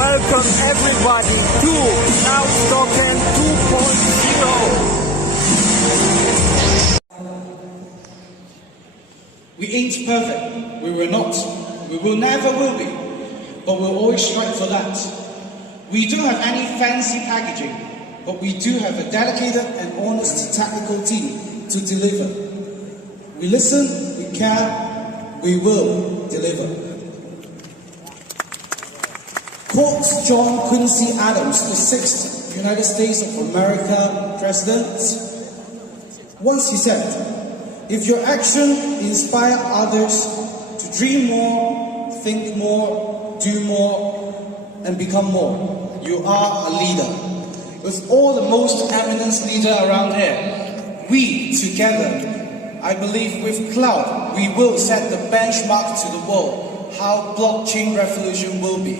welcome everybody to Outspoken 2.0. We ain't perfect, we were not, we will never will be, but we'll always strive for that. We don't have any fancy packaging, but we do have a dedicated and honest technical team to deliver. We listen, we care, we will deliver. Quotes John Quincy Adams, the 6th United States of America President. Once he said, "If your action inspires others to dream more, think more, do more, and become more, you are a leader." With all the most eminent leaders around here, we together, I believe with cloud, we will set the benchmark to the world how blockchain revolution will be.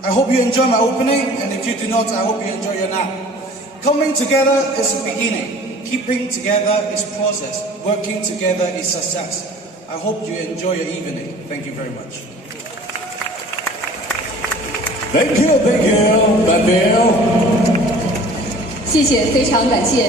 I hope you enjoy my opening, and if you do not, I hope you enjoy your nap. Coming together is the beginning. Keeping together is process. Working together is success. I hope you enjoy your evening. Thank you very much. Thank you, Matthew. 谢谢，非常感谢。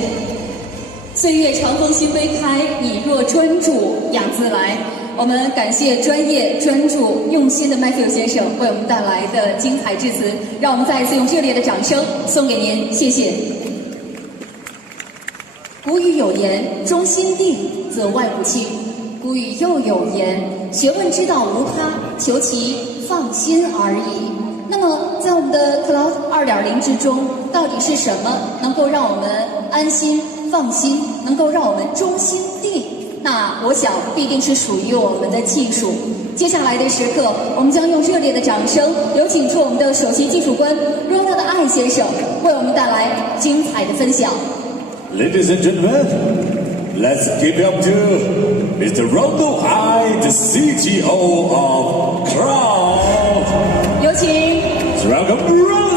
岁月长风心微开，你若专注雅自来。我们感谢专业、专注、用心的 Matthew 先生为我们带来的精彩致辞，让我们再一次用热烈的掌声送给您，谢谢。古语有言：“中心定，则外不侵。”古语又有言：“学问之道无他，求其放心而已。”那么，在我们的 Cloud 2.0之中，到底是什么能够让我们安心放心，能够让我们中心定？那我想必定是属于我们的技术。接下来的时刻，我们将用热烈的掌声，有请出我们的首席技术官 Ronald Aai 先生，为我们带来精彩的分享。Ladies and gentlemen, let's give it up to Mr. Ronald Aai, the CTO of Cloud. 有请。Welcome, Ronald.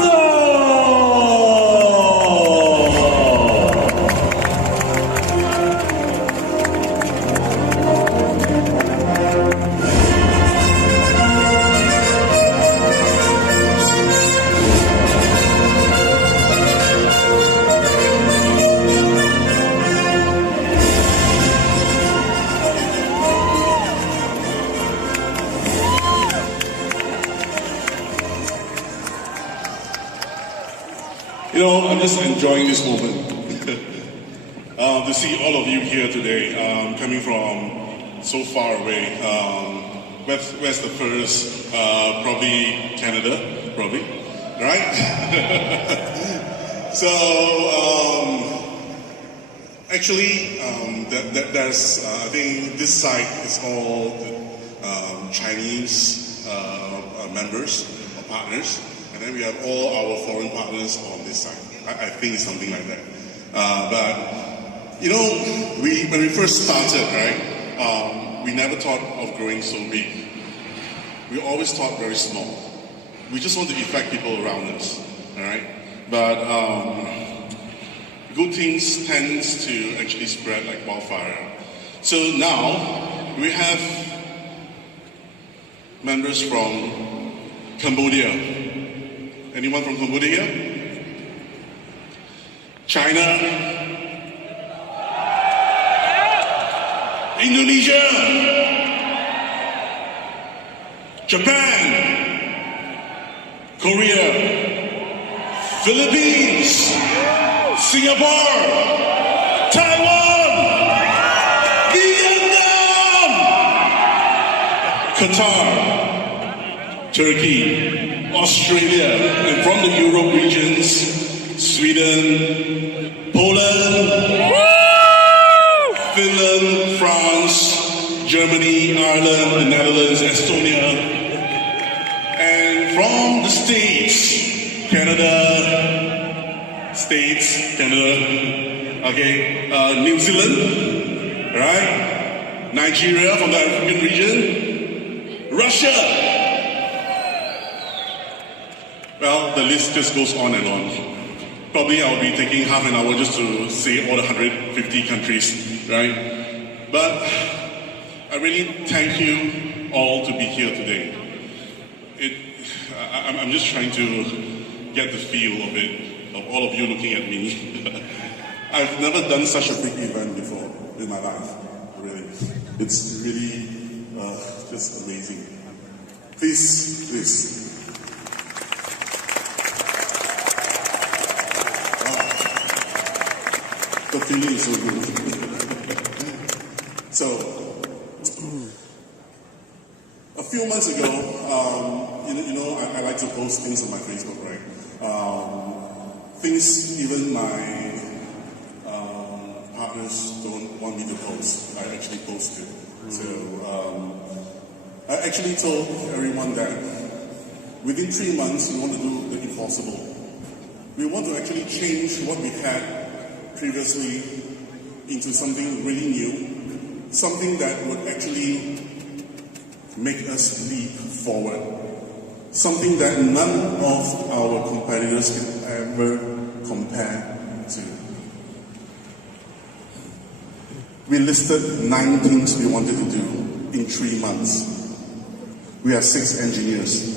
You know, I'm just enjoying this moment to see all of you here today, coming from so far away. Where's the first? Probably Canada, probably, right? So, actually, there's I think this site is all Chinese members or partners. And then we have all our foreign partners on this side. I think it's something like that. But, you know, when we first started, right, we never thought of growing so big. We always thought very small. We just want to affect people around us, all right? But good things tend to actually spread like wildfire. So now we have members from Cambodia. Anyone from Cambodia here? China? Indonesia? Japan? Korea? Philippines? Singapore? Taiwan? Vietnam? Qatar? Turkey? Australia, and from the Europe regions, Sweden, Poland, Finland, France, Germany, Ireland, the Netherlands, Estonia, and from the States, Canada, okay, New Zealand, right? Nigeria from the African region, Russia. Well, the list just goes on and on. Probably I'll be taking half an hour just to say all the 150 countries, right? But I really thank you all to be here today. I'm just trying to get the feel of it, of all of you looking at me. I've never done such a big event before in my life, really. It's really just amazing. Please. Wow. The feeling is so good. So, a few months ago, I like to post things on my Facebook, right? Things even my partners don't want me to post. I actually post it. So I actually told everyone that within 3 months we want to do the impossible. We want to actually change what we had previously into something really new, something that would actually make us leap forward, something that none of our competitors can ever compare to. We listed 9 things we wanted to do in 3 months. We have 6 engineers.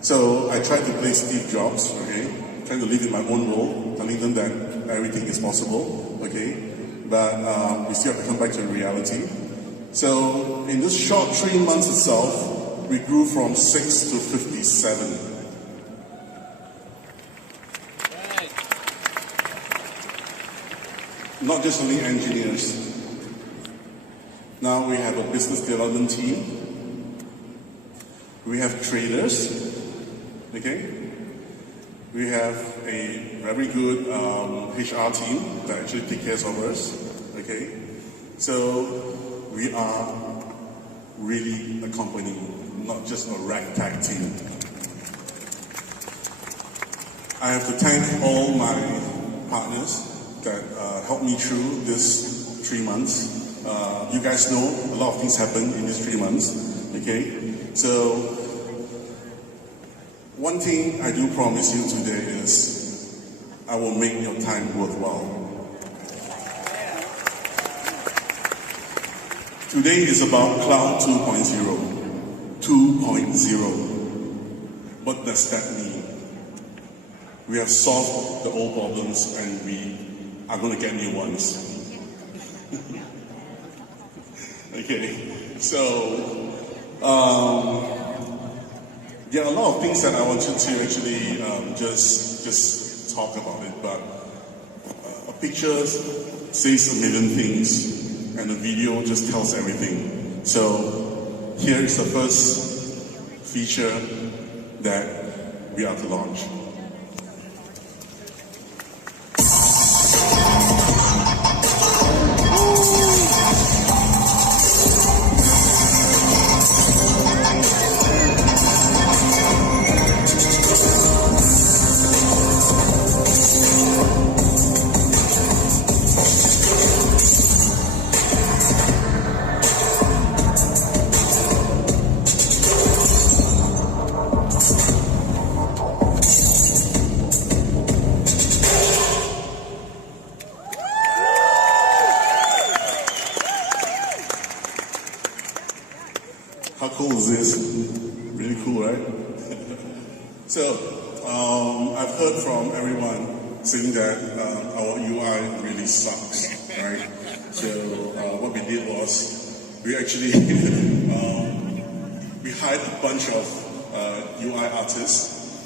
So I tried to play Steve Jobs, okay? Trying to live in my own role, telling them that everything is possible, okay? But we still have to come back to reality. So in this short 3 months itself, we grew from 6 to 57. Not just only engineers. Now we have a business development team. We have traders, okay? We have a very good HR team that actually take care of us, okay? So we are really a company, not just a ragtag team. I have to thank all my partners that helped me through this 3 months. You guys know a lot of things happened in these 3 months, okay? So one thing I do promise you today is I will make your time worthwhile. Today is about Cloud 2.0. 2.0. What does that mean? We have solved the old problems and we are going to get new ones. Okay, so there are a lot of things that I wanted to actually just talk about it, but a picture says a million things, and a video just tells everything. So here is the first feature that we are to launch. How cool is this? Really cool, right? So, I've heard from everyone saying that our UI really sucks, right? So, what we did was, we actually, we hired a bunch of UI artists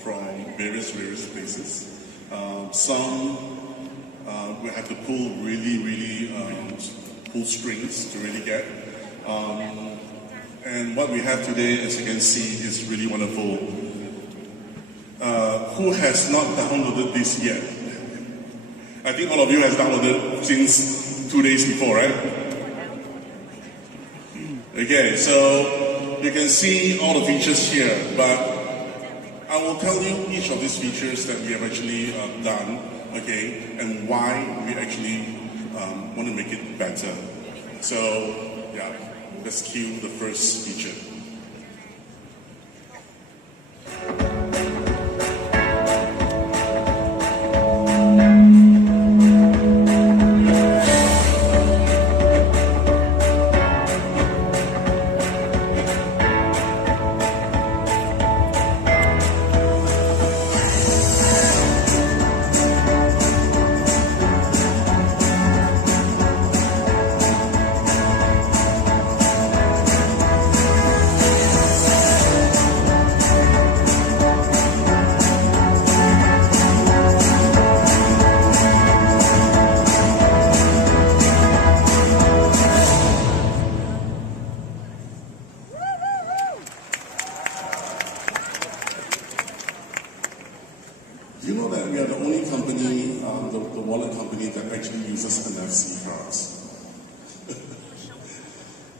from various places. Some we had to pull really pull strings to really get. And what we have today, as you can see, is really wonderful. Who has not downloaded this yet? I think all of you has downloaded since 2 days before, right? Okay, so you can see all the features here, but I will tell you each of these features that we have actually done, okay, and why we actually want to make it better. So, yeah, let's cue the first feature.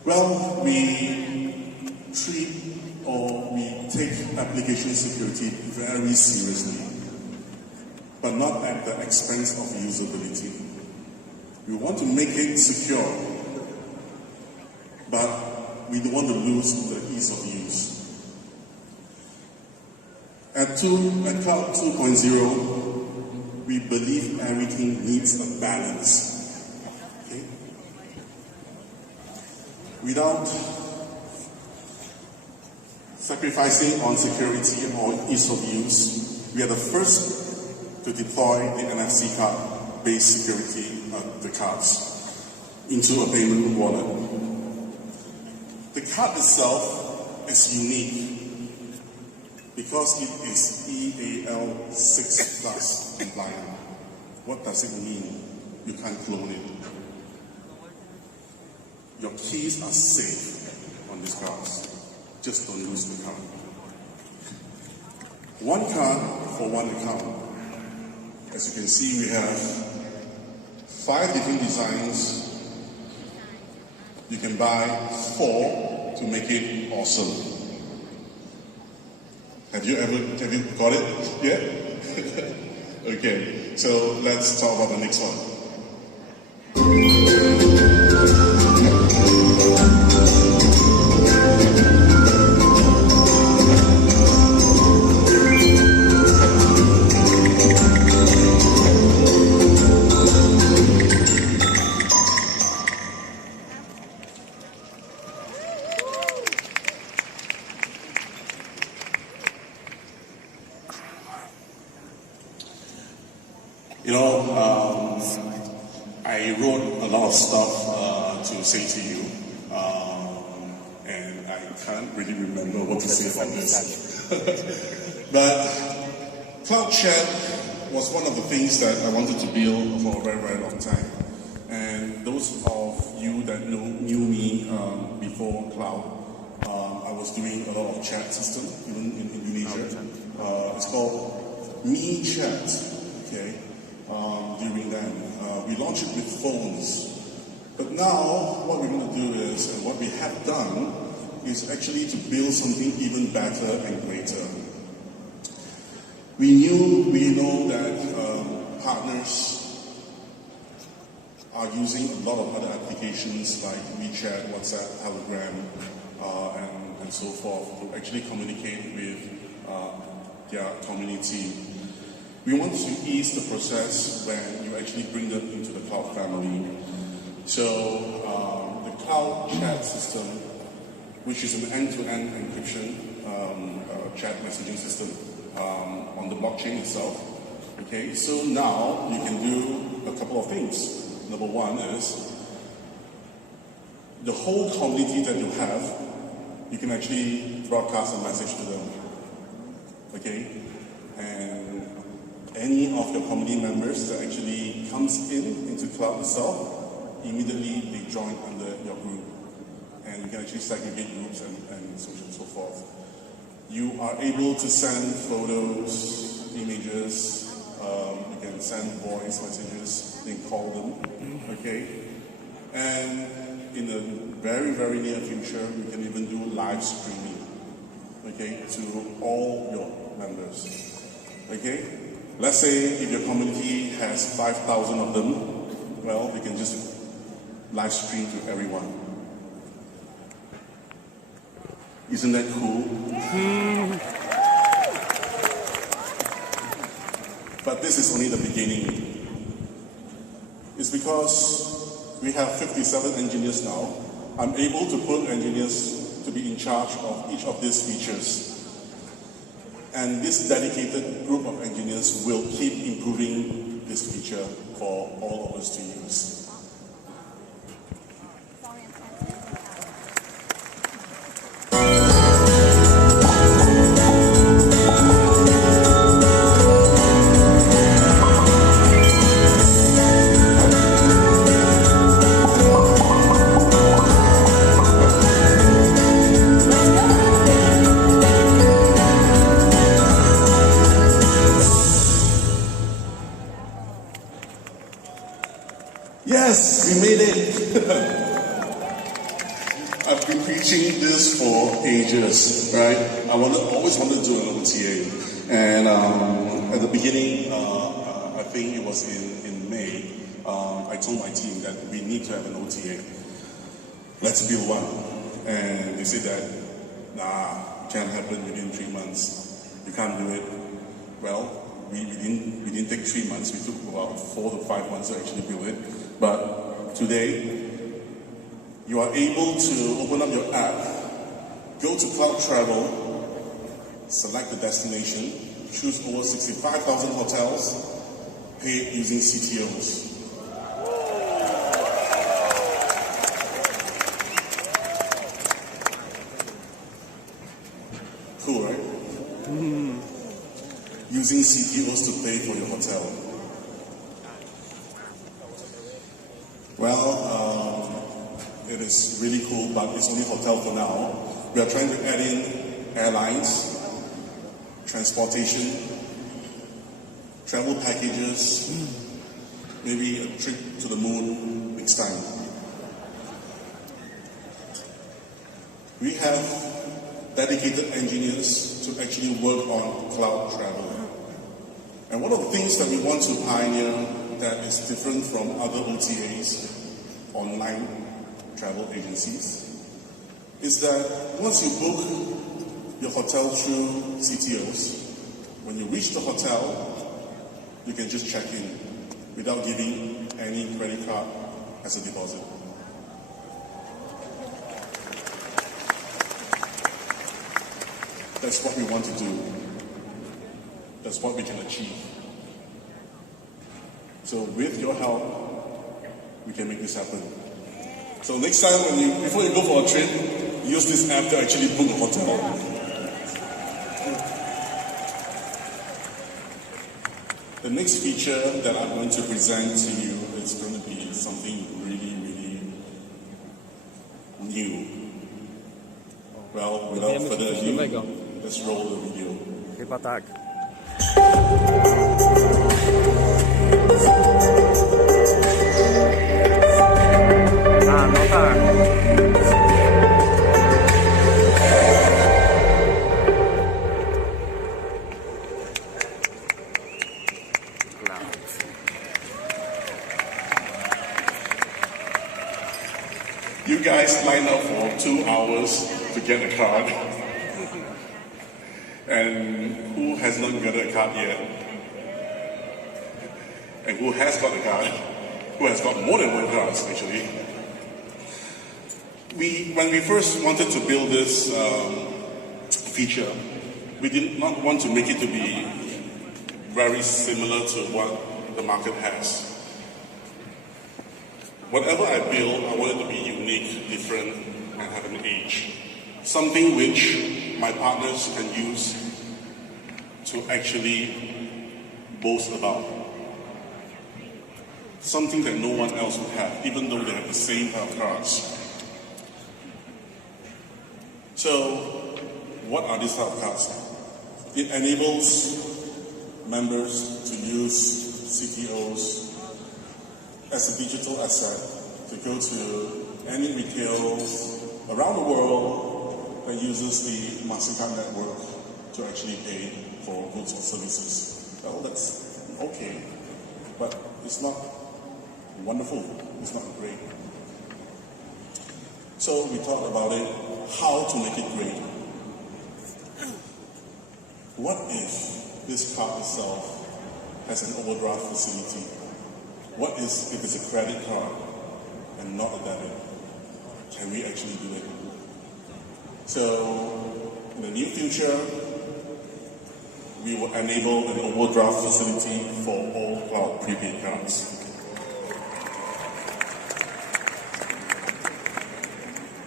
Well, we treat or we take application security very seriously, but not at the expense of usability. We want to make it secure, but we don't want to lose the ease of use. At Cloud 2.0, we believe everything needs a balance. Okay? Without sacrificing on security or ease of use, we are the first to deploy the NFC card-based security the cards into a payment wallet. The card itself is unique because it is EAL6 Plus compliant. What does it mean? You can't clone it. Your keys are safe on these cards. Just don't lose the card. One card for one account. As you can see, we have 5 different designs. You can buy 4 to make it awesome. Have you got it yet? Okay, so let's talk about the next one. You know, I wrote a lot of stuff to say to you, and I can't really remember what to say about this. But Cloud Chat was one of the things that I wanted to build for a very, very long time. And those of you that knew me before Cloud, I was doing a lot of chat system, even in Indonesia. It's called Me Chat, okay? During then. We launched it with phones. But now, what we're going to do is, and what we have done, is actually to build something even better and greater. We know that partners are using a lot of other applications like WeChat, WhatsApp, Telegram, and so forth to actually communicate with their community. We want to ease the process when you actually bring them into the cloud family. So the cloud chat system, which is an end-to-end encryption chat messaging system on the blockchain itself. Okay, so now you can do a couple of things. Number one is the whole community that you have, you can actually broadcast a message to them. Okay, and any of your community members that actually comes into cloud itself, immediately they join under your group. And you can actually segregate groups and so on and so forth. You are able to send photos, images, you can send voice messages, you can call them, okay? And in the very, very near future, we can even do live streaming, okay, to all your members, okay? Let's say if your community has 5,000 of them, well, we can just live stream to everyone. Isn't that cool? But this is only the beginning. It's because we have 57 engineers now. I'm able to put engineers to be in charge of each of these features. And this dedicated group of engineers will keep improving this feature for all of us to use. I've been preaching this for ages, right? Always wanted to do an OTA. And at the beginning, I think it was in May, I told my team that we need to have an OTA. Let's build one. And they said that, nah, it can't happen within 3 months. You can't do it. Well, we didn't take 3 months. We took about 4 to 5 months to actually build it. But today, you are able to open up your app, go to Cloud Travel, select the destination, choose over 65,000 hotels, pay using CTOs. Cool, right? Using CTOs to pay for your hotel. Well, it is really cool, but it's only hotel for now. We are trying to add in airlines, transportation, travel packages, maybe a trip to the moon next time. We have dedicated engineers to actually work on cloud travel. And one of the things that we want to pioneer that is different from other OTAs, online travel agencies, is that once you book your hotel through CTOs, when you reach the hotel, you can just check in without giving any credit card as a deposit. That's what we want to do. That's what we can achieve. So with your help, we can make this happen. So next time, before you go for a trip, use this app to actually book a hotel. The next feature that I'm going to present to you is going to be something really, really new. Well, without further ado, let's roll the video. Chyba tak. A, no tak. You guys line up for 2 hours to get a card. And who has not got a card yet? And who has got a card? Who has got more than one card, actually? When we first wanted to build this feature, we did not want to make it to be very similar to what the market has. Whatever I build, I want it to be unique, different, and have an edge. Something which my partners can use to actually boast about. Something that no one else would have, even though they have the same kind of cards. So, what are these type of cards? It enables members to use CTOs as a digital asset to go to any retailers around the world that uses the MasterCard network to actually pay for goods or services. Well, that's okay, but it's not wonderful, it's not great. So we talked about it, how to make it great. What if this card itself has an overdraft facility? What is if it's a credit card and not a debit? Can we actually do it? So, in the near future, we will enable an overdraft facility for all cloud prepaid cards.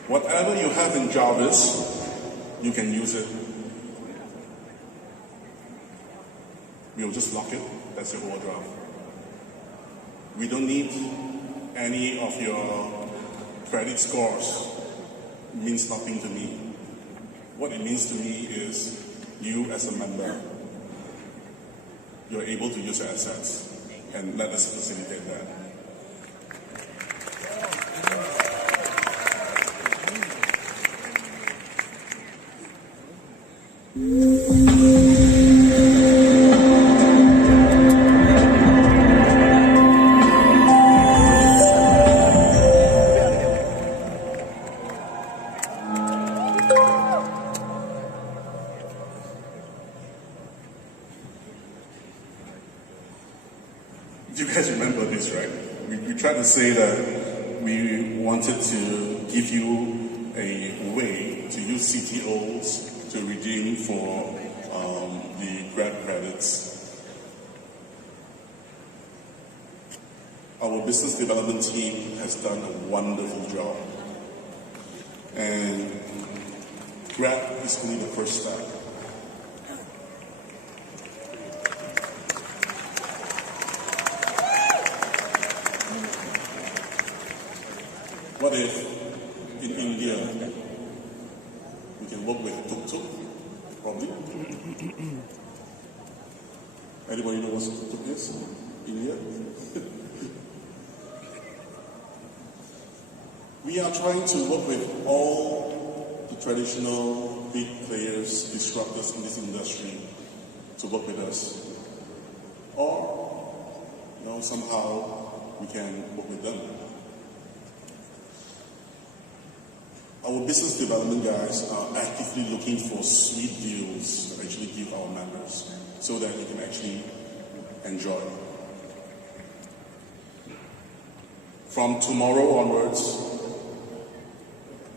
Whatever you have in Jarvis, you can use it. We'll just lock it, that's your overdraft. We don't need any of your credit scores. It means nothing to me. What it means to me is you as a member, you're able to use your assets, and let us facilitate that. You guys remember this, right? We tried to say that we wanted to give you a way to use CTOs to redeem for the grad credits. Our business development team has done a wonderful job. And grad is only the first step. What if in India we can work with tuk-tuk? Probably. Anybody know what tuk-tuk is? India? We are trying to work with all the traditional big players, disruptors in this industry to work with us. Or, somehow we can work with them. Our business development guys are actively looking for sweet deals to actually give our members so that you can actually enjoy. From tomorrow onwards,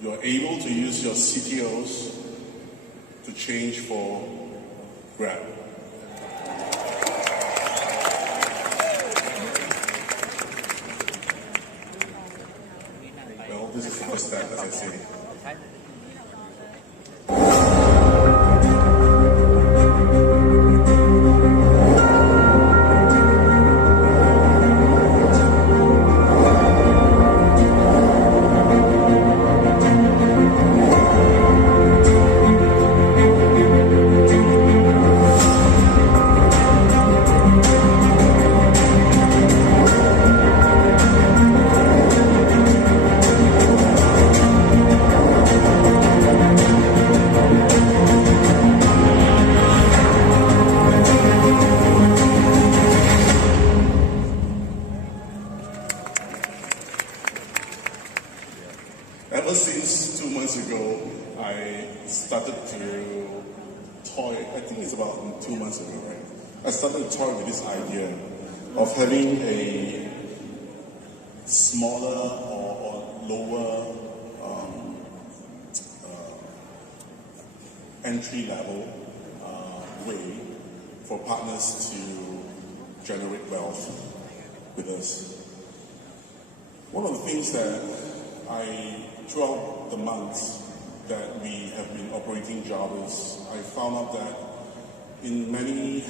you're able to use your CTOs to change for Grab. Well, this is the first step, as I say. Ever since 2 months ago, I started to toy, I think it's about 2 months ago, right? I started to toy with this idea of having a smaller or lower entry level way for partners to generate wealth with us. One of the things that throughout the months that we have been operating Javas, I found out that in many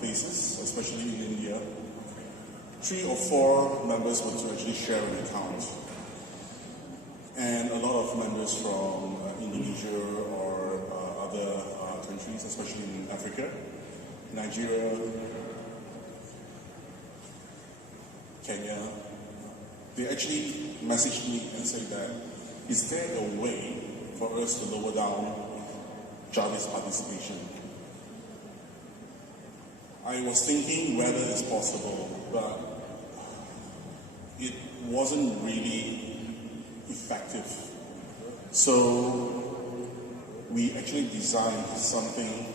places, especially in India, 3 or 4 members would actually share an account. And a lot of members from Indonesia or other countries, especially in Africa, Nigeria, Kenya, they actually messaged me and said that, is there a way for us to lower down Java's participation? I was thinking whether it's possible, but it wasn't really effective. So we actually designed something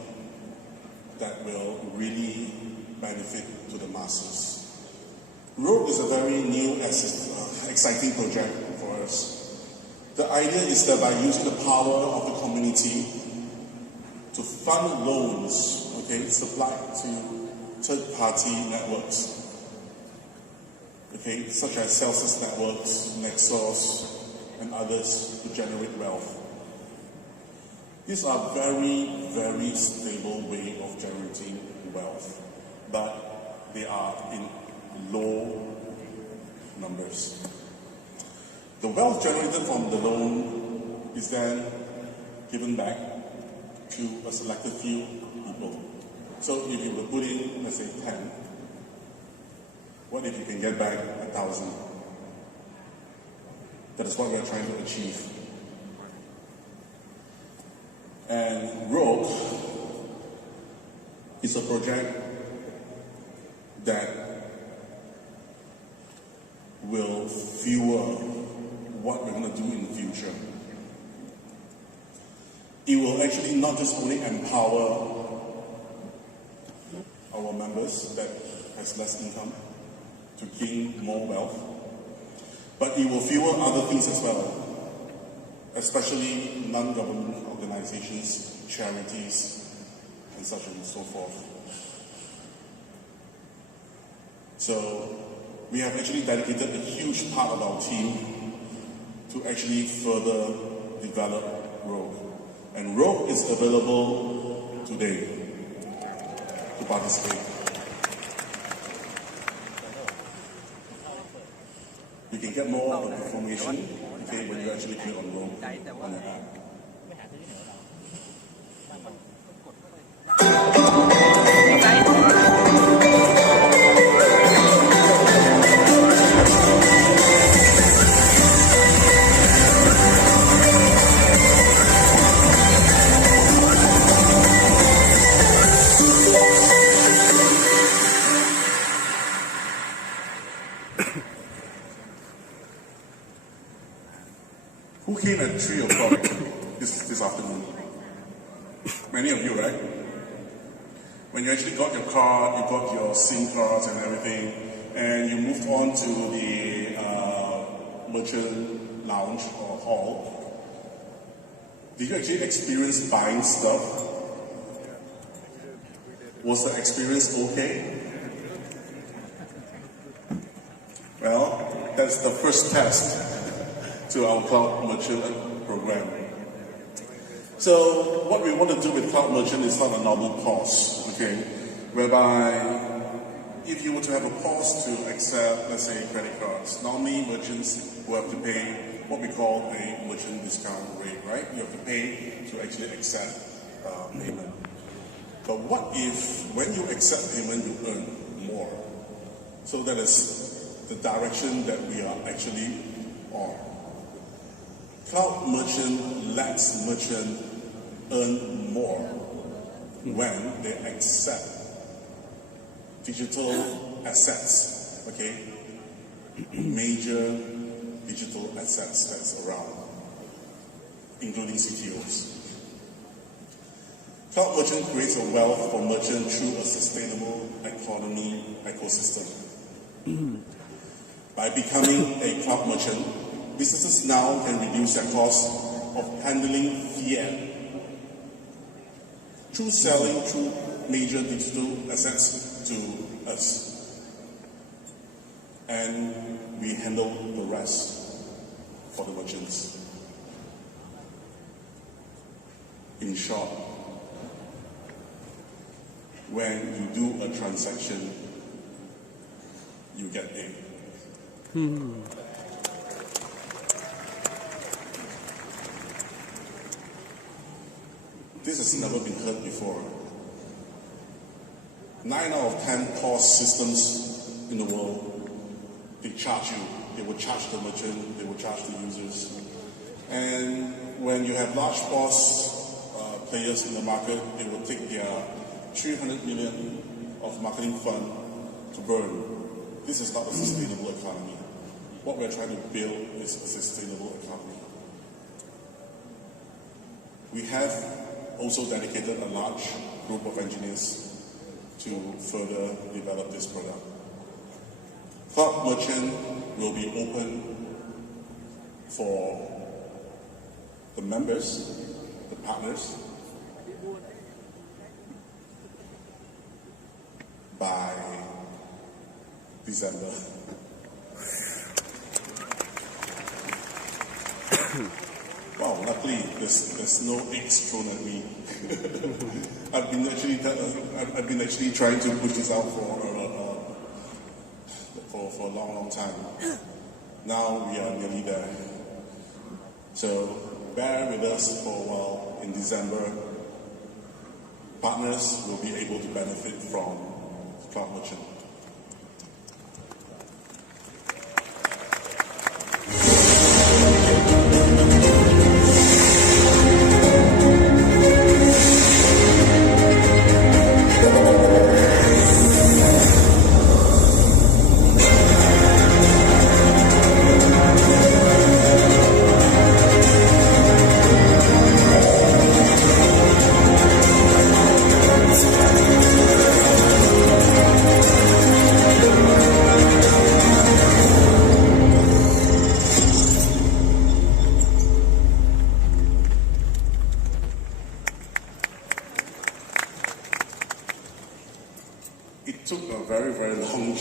that will really benefit to the masses. Rogue is a very new, exciting project for us. The idea is that by using the power of the community to fund loans, supplied to third-party networks, such as Celsius Networks, Nexus, and others to generate wealth. These are very, very stable way of generating wealth, but they are in low numbers. The wealth generated from the loan is then given back to a selected few people. So if you were put in, let's say 10, what if you can get back 1,000? That is what we are trying to achieve. And Rogue is a project that will fuel what we're going to do in the future. It will actually not just only empower our members that has less income to gain more wealth, but it will fuel other things as well, especially non-government organizations, charities, and such and so forth. So we have actually dedicated a huge part of our team to actually further develop Rogue. And Rogue is available today to participate. You can get more information, okay, when you actually click on Rogue on the app. Who came at 3 o'clock this afternoon? Many of you, right? When you actually got your card, you got your SIM cards and everything, and you moved on to the merchant lounge or hall, did you actually experience buying stuff? Was the experience okay? Well, that's the first test to our Cloud Merchant program. So what we want to do with Cloud Merchant is not a normal POS, okay? Whereby if you were to have a POS to accept, let's say, credit cards, normally merchants will have to pay what we call a merchant discount rate, right? You have to pay to actually accept payment. But what if when you accept payment, you earn more? So that is the direction that we are actually on. Cloud Merchant lets merchants earn more when they accept digital assets, okay? Major digital assets that's around, including CTOs. Cloud Merchant creates a wealth for merchants through a sustainable economy ecosystem. By becoming a Cloud Merchant, businesses now can reduce their cost of handling fiat through selling through major digital assets to us. And we handle the rest for the merchants. In short, when you do a transaction, you get paid. This has never been heard before. 9 out of 10 POS systems in the world, they charge you. They will charge the merchant, they will charge the users. And when you have large POS players in the market, they will take their 300 million of marketing fund to burn. This is not a sustainable economy. What we're trying to build is a sustainable economy. We have also dedicated a large group of engineers to further develop this product. Cloud Merchant will be open for the members, the partners, by December. Wow, luckily there's no eggs thrown at me. I've been actually trying to push this out for a long time. Now we are nearly there. So bear with us for a while. In December, partners will be able to benefit from Cloud Merchant.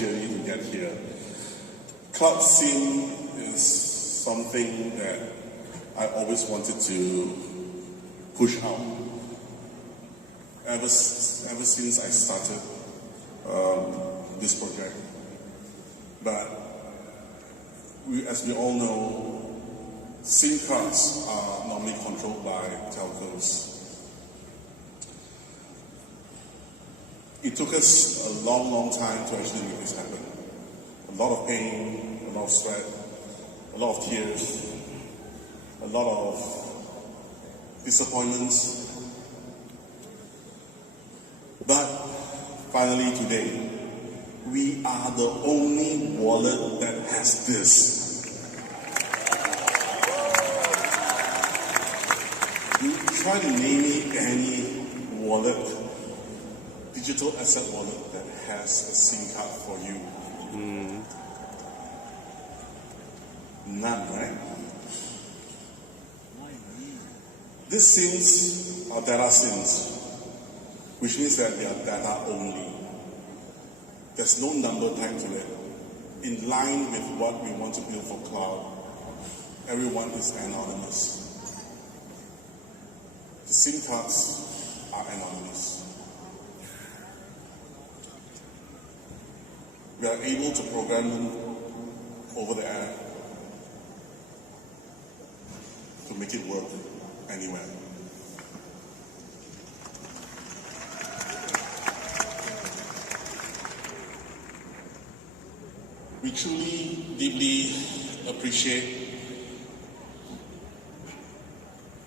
journey to get here. Cloud SIM is something that I always wanted to push out. Ever since I started this project. But as we all know, SIM cards are normally controlled by telcos. It took us a long time to actually make this happen. A lot of pain, a lot of sweat, a lot of tears, a lot of disappointments. But finally today, we are the only wallet that has this. You try to name me any wallet, digital asset wallet that has a SIM card for you. None, right? These SIMs are data SIMs, which means that they are data only. There's no number tag to it. In line with what we want to build for cloud, everyone is anonymous. The SIM cards are anonymous. We are able to program them over the air to make it work anywhere. We truly, deeply appreciate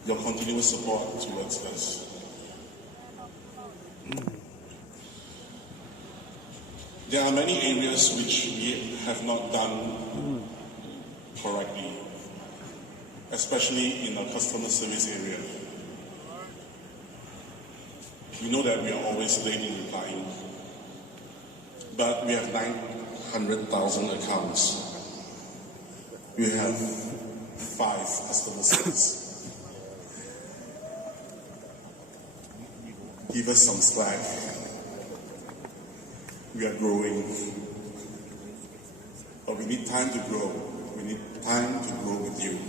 your continuous support towards us. There are many areas which we have not done correctly, especially in our customer service area. We know that we are always late in replying, but we have 900,000 accounts. We have 5 customer service. Give us some slack. We are growing. But we need time to grow. We need time to grow with you.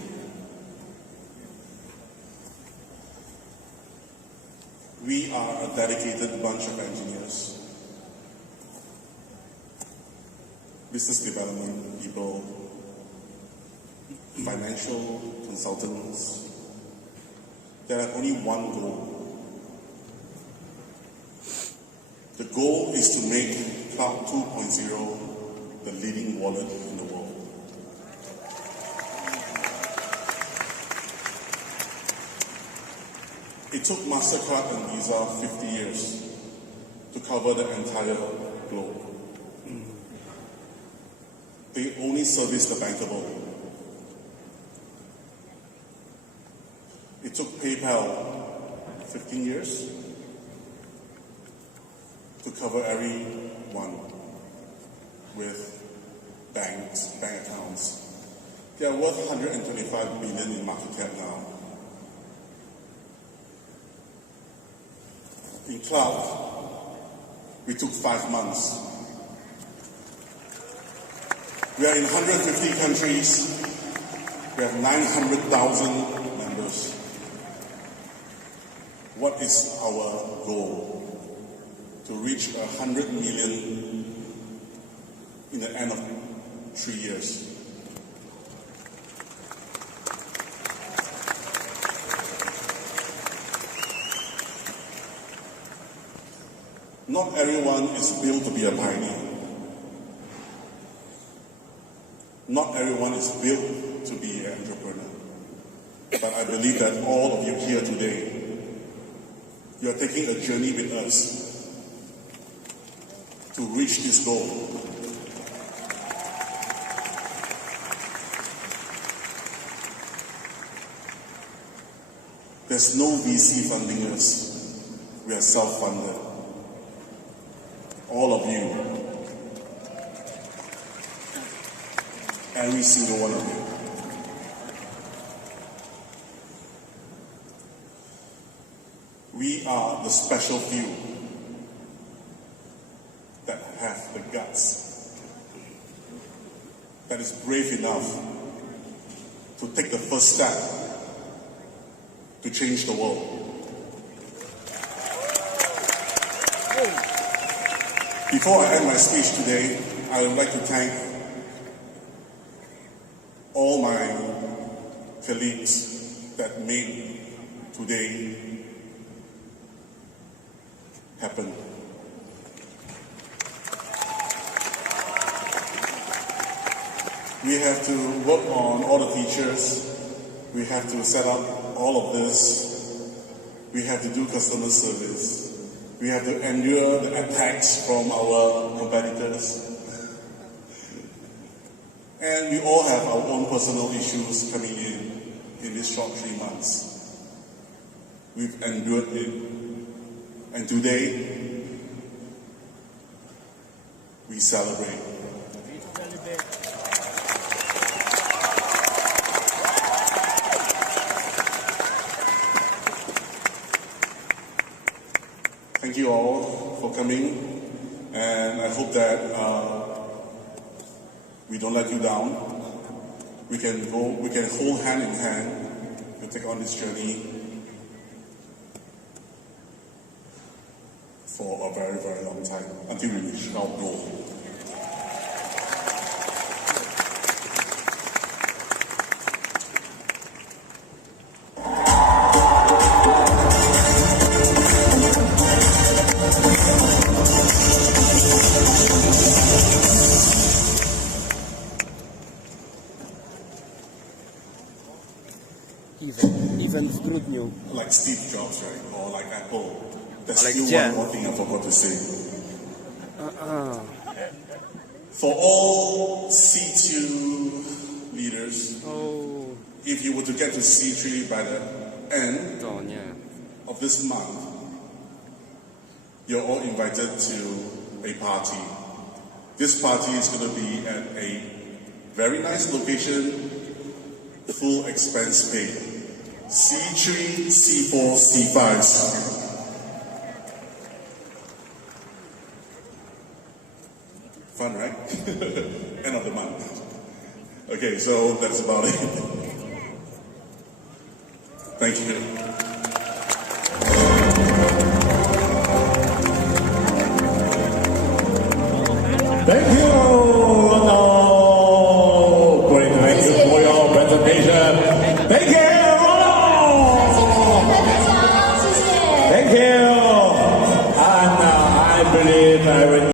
We are a dedicated bunch of engineers, business development people, financial consultants that have only one goal. The goal is to make Cloud 2.0 the leading wallet in the world. It took MasterCard and Visa 50 years to cover the entire globe. They only service the bankable. It took PayPal 15 years to cover everyone with bank accounts. They are worth 125 billion in market cap now. In cloud, we took 5 months. We are in 150 countries. We have 900,000 members. What is our goal? To reach 100 million in the end of 3 years. Not everyone is built to be a pioneer. Not everyone is built to be an entrepreneur. But I believe that all of you here today, you are taking a journey with us to reach this goal. There's no VC funding us. We are self-funded. All of you. Every single one of you. We are the special few that have the guts is brave enough to take the first step to change the world. Before I end my speech today, I would like to thank all my colleagues that made today happen. We have to work on all the features. We have to set up all of this. We have to do customer service. We have to endure the attacks from our competitors. And we all have our own personal issues coming in this short 3 months. We've endured it. And today, we celebrate. Thank you all for coming, and I hope that we don't let you down. We can hold hand in hand to take on this journey for a very, very long time until we reach our goal. Even w grudniu. Like Steve Jobs, right? Or like Apple. There's Ale still gdzie? one more thing I forgot to say. For all C2 leaders, if you were to get to C3 by the end To nie. of this month, you're all invited to a party. This party is going to be at a very nice location, full expense paid. C3, C4, C5s. Fun, right? End of the month. Okay, so that's about it. Thank you. Thank you.